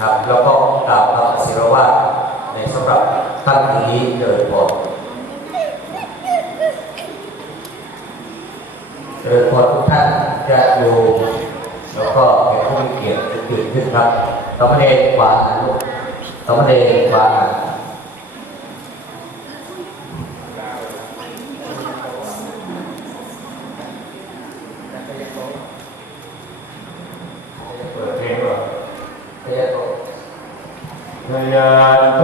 ครับแล้วก็กล่าวคำศิรวาทในสำหรับท่านนี้เดินพรทุกท่านจะอยู่แล้วก็เป็นผู้มีเกียรติตื่นขึ้นครับสมเด็จขวาหันลูกสมเด็จขวาหันเปิดเพลงก่อนพยาโต